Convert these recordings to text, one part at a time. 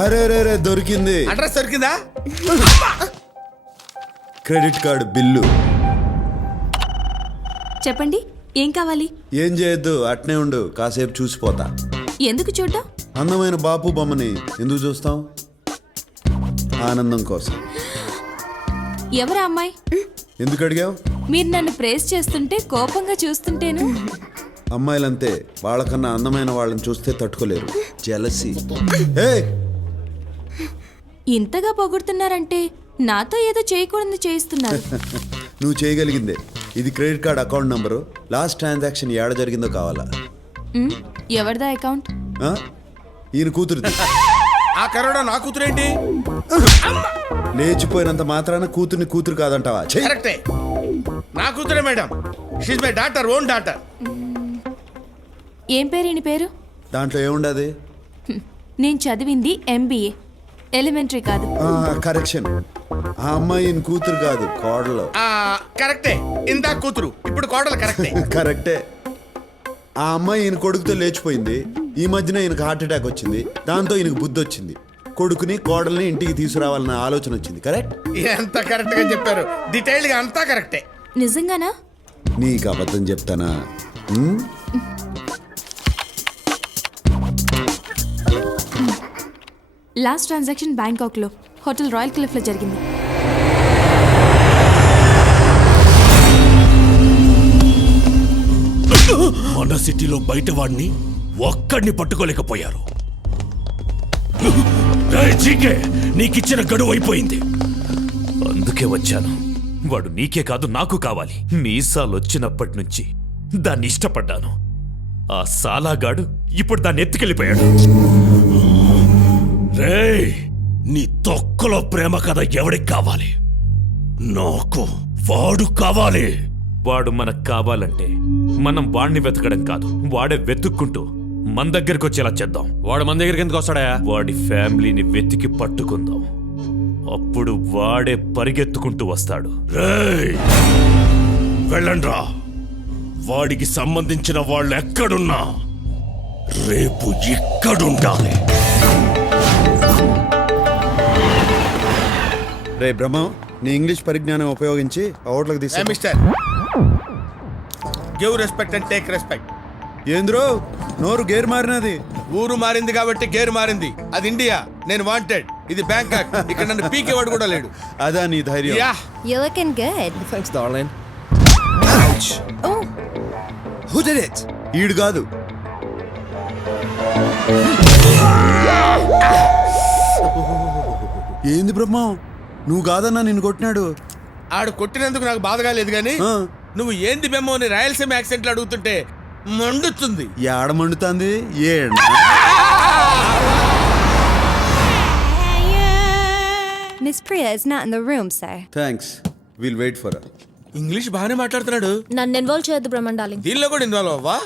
అరే రే రే దొరికింది. అడ్రస్ దొరికిందా? Credit card bill. చెప్పండి, ఏం కావాలి? ఏం చేయొద్దు, అట్నే ఉండు, కాసేపు చూసిపోతా. ఎందుకు చూడ్డం? అందమైన బాపు బొమ్మని ఎందుకు చూస్తాం? ఆనందం కోసం. ఎవరా అమ్మాయి? ఎందుకు అడిగావు? మీరు నన్ను ప్రేస్ చేస్తుంటే కోపంగా చూస్తుంటేను. అమ్మాయిలంతే, వాళ్ళకన్నా అందమైన వాళ్ళని చూస్తే తట్టుకోలేరు. జెలసీ. ఏ ఇంతగా పొగుడుతున్నారంటే నాతో ఏదో చేయకూడదు చేయిస్తున్నారు. నువ్వు చేయగలిగిందే. ఇది credit card account number. Last transaction ఏడ జరిగిందో కావాలా? ఎవరిదా అకౌంట్? ఆ? ఈయన కూతురుది. ఆ కరోనా నా కూతురేంటి? లేచిపోయినంత మాత్రాన కూతుర్ని కూతురు కాదంటావా? ఛీ! కరెక్టే, నా కూతురే madam. She's my daughter, own daughter. ఏం పేరు ఈయన పేరు? దాంట్లో ఏముండదు? నేను చదివింది MBA, ఎలిమెంటరీ కాదు. కరెక్షన్. ఆ అమ్మాయి ఈయన కూతురు కాదు, కోడలు. కరెక్టే, ఇందా కూతురు, ఇప్పుడు కోడలు. కరెక్టే. కరెక్టే. ఆ అమ్మాయి ఈయన కొడుకుతో లేచిపోయింది. ఈ మధ్యన ఈయనకు హార్ట్ అటాక్ వచ్చింది. దాంతో ఈయనకు బుద్ధి వచ్చింది. కొడుకుని కోడల్ని ఇంటికి తీసుకురావాలన్న ఆలోచన వచ్చింది. కరెక్ట్? ఎంత కరెక్ట్ గా చెప్పారు. డీటెయిల్డ్ గా అంతా కరెక్టే. నిజంగానా? నీకు అబద్ధం చెప్తానా? లాస్ట్ ట్రాన్సాక్షన్ బ్యాంకాక్లో హోటల్ రాయల్ క్లిఫ్లో జరిగింది. మన సిటీలో బయట వాడిని ఒక్కడిని పట్టుకోలేకపోయారు. నీకిచ్చిన గడువు అయిపోయింది, అందుకే వచ్చాను. వాడు నీకే కాదు నాకు కావాలి. మీసాలు వచ్చినప్పటి నుంచి దాన్ని ఇష్టపడ్డాను. ఆ సాలాగాడు ఇప్పుడు దాన్ని ఎత్తుకెళ్ళిపోయాడు. రేయ్, నీ తొక్కలో ప్రేమ కథ ఎవడికి కావాలి? నాకు వాడు కావాలి. వాడు మనకు కావాలంటే మనం వాడిని వెతకడం కాదు, వాడే వెతుక్కుంటూ మన దగ్గరికి వచ్చేలా చేద్దాం. వాడు మన దగ్గరికి ఎందుకు వస్తాడా? వాడి ఫ్యామిలీని వెతికి పట్టుకుందాం. అప్పుడు వాడే పరిగెత్తుకుంటూ వస్తాడు. రేయ్, వెళ్ళండ్రా. వాడికి సంబంధించిన వాళ్ళు ఎక్కడున్నా రేపు ఇక్కడుండాలి. రే బ్రహ్మం, నీ ఇంగ్లీష్ పరిజ్ఞానం ఉపయోగించి ఓట్లకు తీసా. Mister, give respect and take respect. ఏంద్రో నోరు గేరు మారినది? ఊరు మారింది కాబట్టి గేరు మారింది. అది ఇండియా, నేను వాంటెడ్. ఇది బ్యాంకాక్, ఇక్కడ నన్ను పీకేవాడు కూడా లేడు. అదా నీ ధైర్యం? Yeah. You're looking good. Thanks, darling. Oh, Who did it? ఈడు కాదు. ఏంది బ్రహ్మం, నువ్వు కాదన్నా నిన్ను కొట్టినాడు. ఆడు కొట్టినందుకు నాకు బాధగా లేదు గానీ నువ్వు ఏంది బెమ్మో అని రాయలసీమ యాక్సెంట్ లో అడుగుతుంటే మండుతుంది. ఏడ మండుతుంది? ఏడ Miss Priya is not in the room, sir. Thanks, will wait for. English బాగానే మాట్లాడుతున్నాడు. నన్ను ఇన్వాల్వ్ చేయొద్దు బ్రహ్మన్ డార్లింగ్. దీనిలో కూడా ఇన్వాల్వ్ అవ్వా?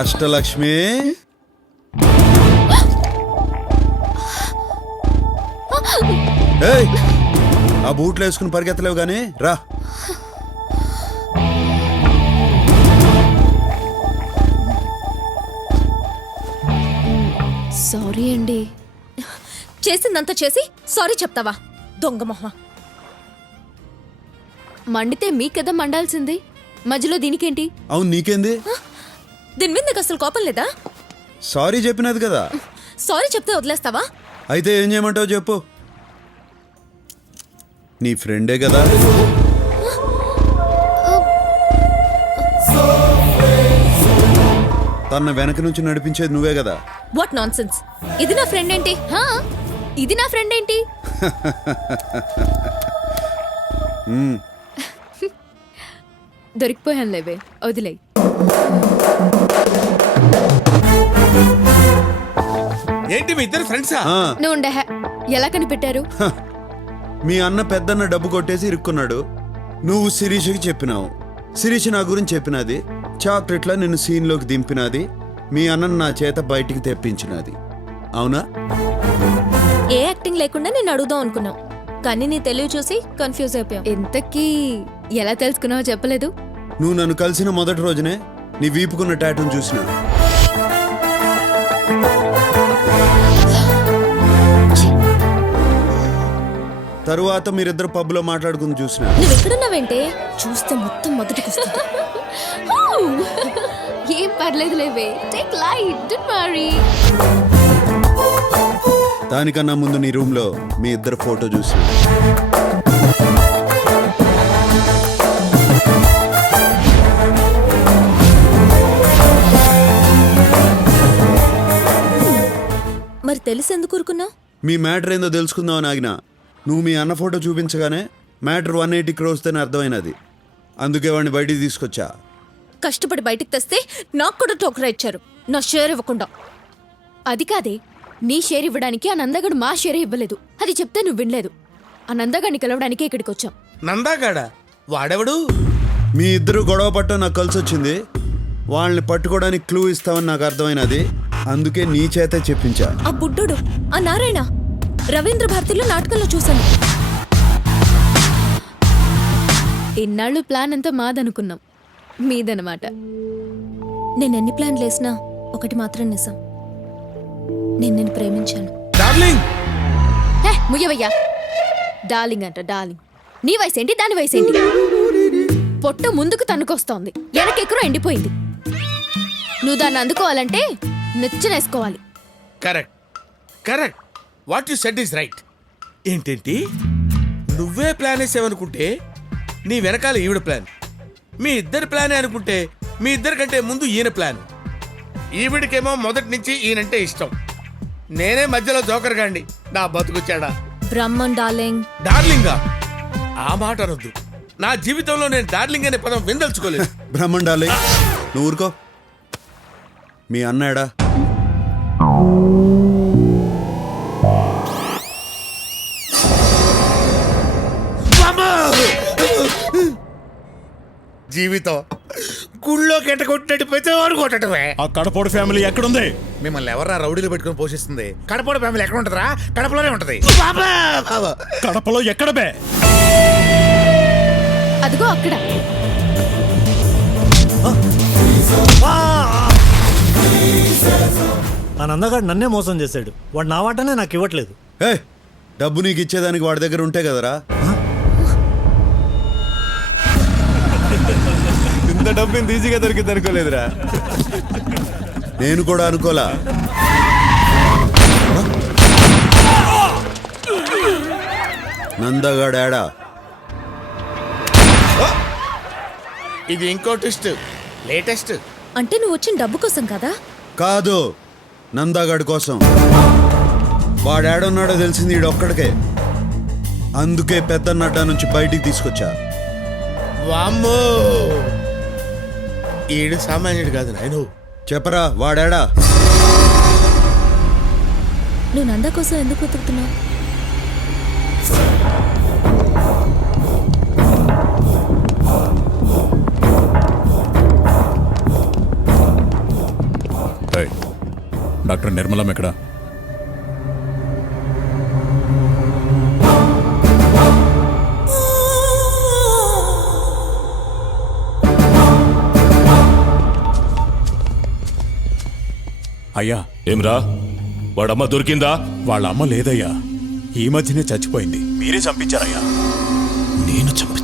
అష్టలక్ష్మి, ఏయ్, ఆ బూట్లు వేసుకుని పరిగెత్తలేవు గానీ రా. సారీ అండి. చేసిందంతా చేసి సారీ చెప్తావా? దొంగ మొహ. మండితే మీకెదా మండాల్సింది, మధ్యలో దీనికేంటి? అవును, నీకేంది? దీని మీద నీకు అసలు కోపం లేదా? సారీ చెప్పినది కదా. సారీ చెప్తే వదిలేస్తావా? అయితే ఏం చేయమంటావు చెప్పు. నీ ఫ్రెండే కదా. తన వెనక నుంచి నడిపించేది నువ్వే కదా. What non sense. ఇది నా ఫ్రెండ్ ఏంటి? ఇది నా ఫ్రెండ్ ఏంటి? దొరికిపోయాను లేవే, వదిలేయ్. ఏంటి మీ ఇద్దరు ఫ్రెండ్సా? ఆ, నువ్వు ఉండే ఎలా కనిపెట్టారు? మీ అన్న పెద్దన్న డబ్బు కొట్టేసి ఇరుక్కున్నాడు. నువ్వు శిరీషకి చెప్పినావు, శిరీష్ నా గురించి చెప్పినది, చాక్లెట్లా నిన్ను సీన్లోకి దింపినది, మీ అన్నను నా చేత బయటికి తెప్పించినది. అవునా? ఏ యాక్టింగ్ లేకుండా నేను అడుగుదాం అనుకున్నావు, కానీ నీ తెలివి చూసి కన్ఫ్యూజ్ అయిపోయావు. ఇంతకీ ఎలా తెలుసుకున్నావో చెప్పలేదు. నువ్వు నన్ను కలిసిన మొదటి రోజునే నీ వీపుకున్న టాటూని చూసిన. తరువాత మీరిద్దరు పబ్లో మాట్లాడుకుని చూసిన. నువ్వు ఎక్కడున్నావేంటే? చూస్తే మొత్తం మొదటికి వస్తుంది. ఏం పర్లేదు లేవే, టేక్ లైట్, డోంట్ వరీ. దానికన్నా ముందు నీ రూమ్లో మీ ఇద్దరు ఫోటో చూసిన. మరి తెలిసి ఎందుకు ఊరుకున్నావు? మీ మ్యాటర్ ఏందో తెలుసుకుందామని ఆగినా. నువ్వు మీ అన్న ఫోటో చూపించగానే మ్యాటర్ 180 crores అని అర్థమైనది. అందుకే వాడిని బయటికి తీసుకొచ్చా. కష్టపడి బయటికి తెస్తే నాకు కూడా టోకరా ఇచ్చారు, నా షేర్ ఇవ్వకుండా. అది కాదే, నీ షేర్ ఇవ్వడానికి ఆ నందగడు మా షేర్ ఇవ్వలేదు. అది చెప్తే నువ్వు వినలేదు. ఆ నందగాడిని కలవడానికే ఇక్కడికి వచ్చాం. నందాగాడా? వాడెవడు? మీ ఇద్దరు గొడవ పట్టడం నాకు కలిసి వచ్చింది. వాళ్ళని పట్టుకోవడానికి క్లూ ఇస్తామని నాకు అర్థమైనది. అందుకే నీ చేతే చెప్పించా. ఆ బుడ్డోడు, ఆ నారాయణ, రవీంద్ర భారతిలో నాటకంలో చూశాను. ఇన్నాళ్ళు ప్లాన్ అంతా మాదనుకున్నాం, మీదనమాట. నేనెన్ని ప్లాన్లు వేసినా ఒకటి మాత్రం నిజం, నేను నిన్ను ప్రేమించాను. డార్లింగ్, హే ముయ్యవయ్యా, డార్లింగ్ అంట డార్లింగ్. నీ వయసేంటి, దాని వయసేంటి? పొట్ట ముందుకు తన్నుకొస్తోంది, వెనకెక్కరో ఎండిపోయింది. నువ్వు దాన్ని అందుకోవాలంటే నెచ్చనేసుకోవాలి. Correct correct, what you said is right. ఏంటేంటి, నువ్వే ప్లాన్ వేసావనుకుంటే నీ వెనకాల ఈవిడ ప్లాన్, మీ ఇద్దరి ప్లానే అనుకుంటే మీ ఇద్దరి కంటే ముందు ఈయన ప్లాన్. ఈవిడికేమో మొదటి నుంచి ఈయనంటే ఇష్టం, నేనే మధ్యలో జోకర్ గాండి. నా బతుకుచ్చాడా? బ్రహ్మన్ డార్లింగ్. డార్లింగా? ఆ మాట అనొద్దు. నా జీవితంలో నేను డార్లింగ్ అనే పదం విందల్చుకోలేదు. బ్రహ్మండాలి, నువ్వు ఊరుకో. మీ అన్నాడా? జీవితం గుళ్ళో కెట్ట కొట్టినట్టు ప్రతివాడు కొట్టడమే. ఆ కడపోడు ఫ్యామిలీ ఎక్కడుంది? మిమ్మల్ని ఎవరా రౌడీలు పెట్టుకుని పోషిస్తుంది? కడపడ ఫ్యామిలీ ఎక్కడ ఉంటుందా? కడపలోనే ఉంటది. కడపలో ఎక్కడ బే? అదిగో అక్కడ. ఆ నందగాడు నన్నే మోసం చేశాడు. వాడు నా వాటనే నాకు ఇవ్వట్లేదు. ఏ, డబ్బు నీకు ఇచ్చేదానికి వాడి దగ్గర ఉంటే కదరా. ఇంత డబ్బు ఇంత ఈజీగా దొరికింది అనుకోలేదురా. నేను కూడా అనుకోలా. నందగాడా? ఇది ఇంకో ట్విస్ట్, లేటెస్ట్. అంటే నువ్వు వచ్చిన డబ్బు కోసం కదా? కాదు, నందాగాడి కోసం. వాడాడున్నాడో తెలిసింది ఈడొక్కడికే. అందుకే పెద్దన్నడ్డ నుంచి బయటికి తీసుకొచ్చా. వామ్మో, ఈడు సామాన్యుడు కాదు నాయను. చెప్పరా, వాడాడా? నువ్వు నంద కోసం ఎందుకు వెతుకుతున్నావు? డాక్టర్ నిర్మలం ఎక్కడ? అయ్యా. ఏమ్రా, వాడమ్మ దొరికిందా? వాళ్ళ అమ్మ లేదయ్యా, ఈ మధ్యనే చచ్చిపోయింది. మీరే చంపించారయ్యా. నేను చంపి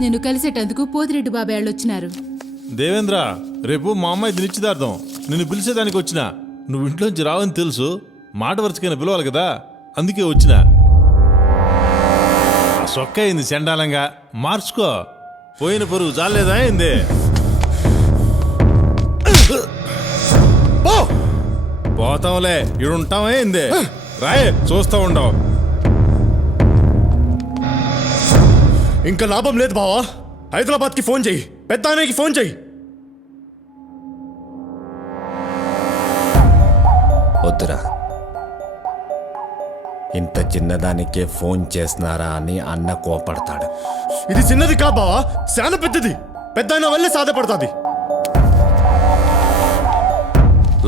నిన్ను కలిసేటందుకు పోతిరెడ్డి బాబాయ్ వాళ్ళు వచ్చినారు. దేవేంద్ర, రేపు మా అమ్మాయి నిశ్చితార్థం. నిన్ను పిలిచేదానికి వచ్చినా. నువ్వు ఇంట్లోంచి రావని తెలుసు, మాట వరుసకైనా పిలవాలి కదా, అందుకే వచ్చినా. సొక్క అయింది చండాలంగా మార్చుకో. పోయిన పరుగు చాలేదా అయింది. పోతాంలే ఇడుంటామా అయింది. రాయే చూస్తా ఉండవు. ఇంకా లాభం లేదు బావా. హైదరాబాద్కి ఫోన్ చెయ్యి, పెద్ద ఆయనకి ఫోన్ చెయ్యి. వద్దురా, ఇంత చిన్నదానికే ఫోన్ చేస్తున్నారా అని అన్న కోపడతాడు. ఇది చిన్నది కా బావా, చాలా పెద్దది. పెద్ద ఆయన వల్లే సాధ్యపడుతుంది.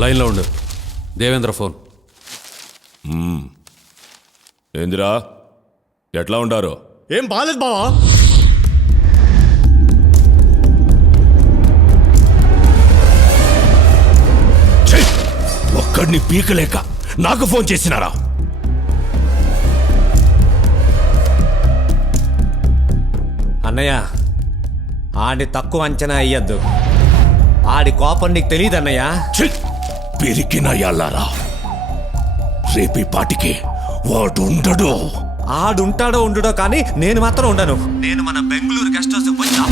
లైన్లో ఉండు. దేవేంద్ర ఫోన్. ఏందిరా ఎట్లా ఉండారు? ఏం బాలేదు బావా. ఒక్కడిని పీకలేక నాకు ఫోన్ చేసినారా? అన్నయ్య, ఆడి తక్కువ అంచనా అయ్యద్దు. ఆడి కోపం నీకు తెలియదు అన్నయ్య. పిరికినయ్యాలారా, రేపీ పాటికి వాడు ఉండడు. ఆడుంటాడో ఉండడో కానీ నేను మాత్రం ఉండను. నేను మన బెంగళూరు గెస్ట్ హౌస్ పోయినా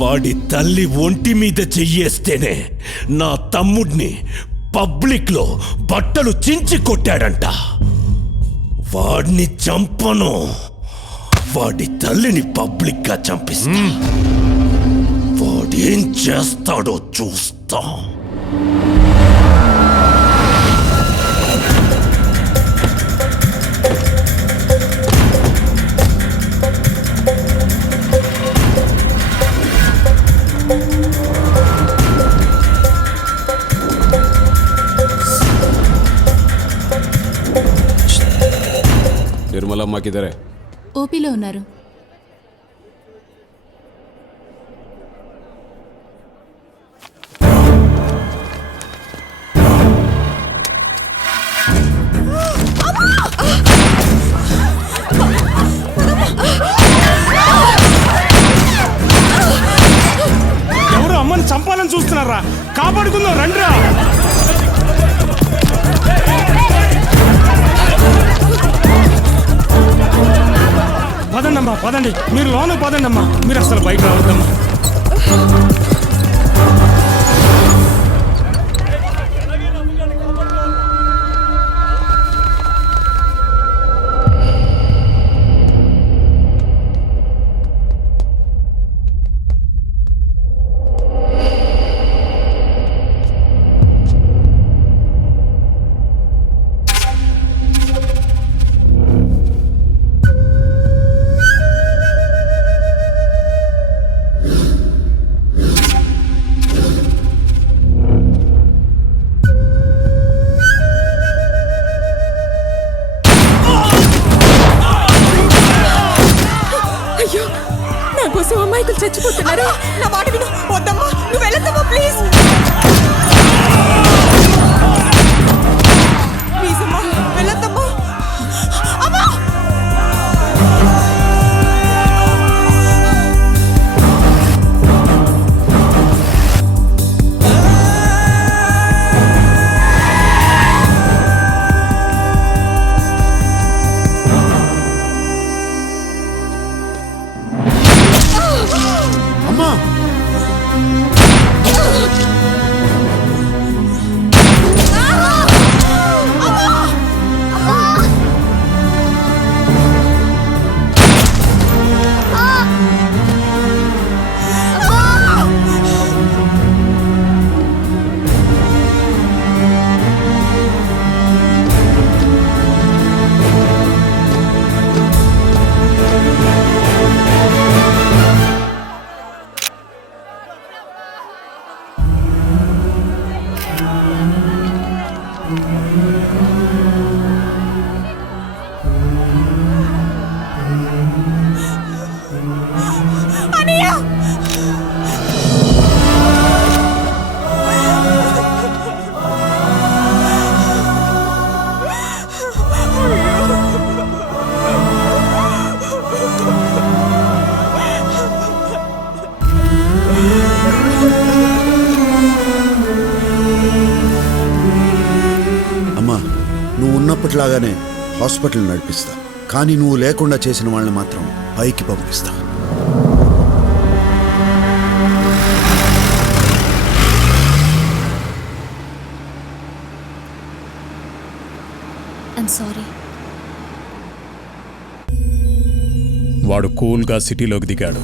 వాడి తల్లి ఒంటి మీద చెయ్యేస్తేనే నా తమ్ముడిని పబ్లిక్ లో బట్టలు చించి కొట్టాడంట. వాడిని చంపను, వాడి తల్లిని పబ్లిక్ గా చంపిస్తా. వాడేం చేస్తాడో చూస్తా. నిర్మలమ్మకి ఇద్దరే ఓపీలో ఉన్నారు. ఎవరు అమ్మని చంపాలని చూస్తున్నారా? కాపాడుకుందాం రండిరా. పదండమ్మా పదండి, మీరు లోన పదండమ్మా. మీరు అసలు బయట రావద్దమ్మా. అమాయకులు చచ్చిపోతున్నారు. నా మాట విను. వద్దమ్మా, నువ్వు వెళ్ళొద్దమ్మా ప్లీజ్. ప్లీజ్ అమ్మా వెళ్ళొద్దమ్మా. అమ్మా అమ్మా, నువ్వు ఉన్నప్పటిలాగానే హాస్పిటల్ నడిపిస్తా. కానీ నువ్వు లేకుండా చేసిన వాళ్ళని మాత్రం పైకి పంపిస్తా. I'm sorry. వాడు కూల్గా సిటీలోకి దిగాడు.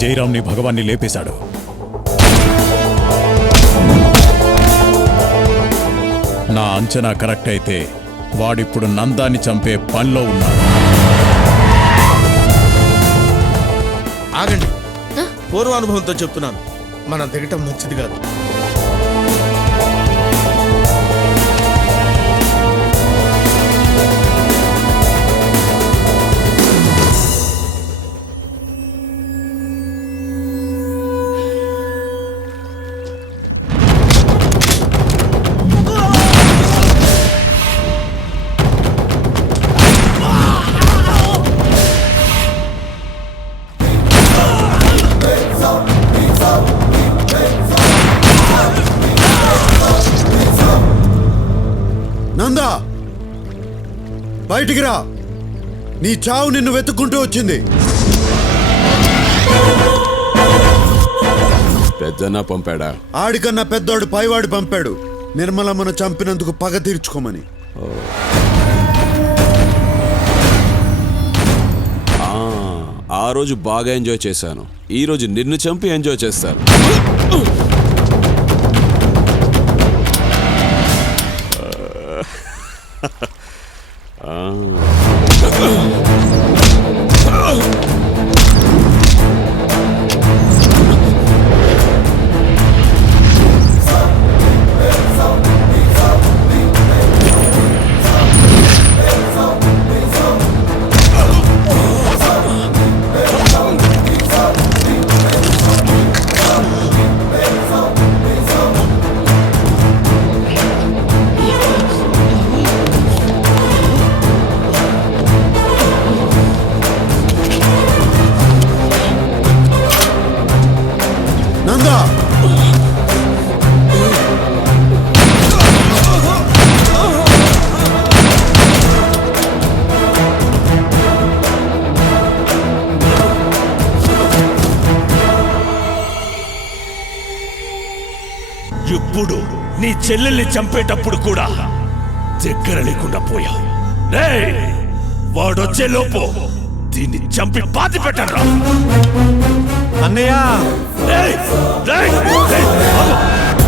జయరామ్ని భగవాన్ని లేపేశాడు. నా అంచనా కరెక్ట్ అయితే వాడిప్పుడు నందాన్ని చంపే పనిలో ఉన్నాడు. ఆగండి, పూర్వానుభవంతో చెప్తున్నాను, మనం దిగటం మంచిది కాదు. నందా, బయటికి రా. నీ చావు నిన్ను వెతుక్కుంటూ వచ్చింది. పెద్దనా పంపాడా? ఆడికన్నా పెద్దోడు పైవాడు పంపాడు, నిర్మలమ్మను చంపినందుకు పగ తీర్చుకోమని. ఆ రోజు బాగా ఎంజాయ్ చేశాను, ఈ రోజు నిన్ను చంపి ఎంజాయ్ చేస్తాను. నందా, ఇప్పుడు నీ చెల్లెల్ని చంపేటప్పుడు కూడా దగ్గర లేకుండా పోయావు. వాడొచ్చే లోపు దీన్ని చంపి పాతి పెట్టండి. అన్నయ్య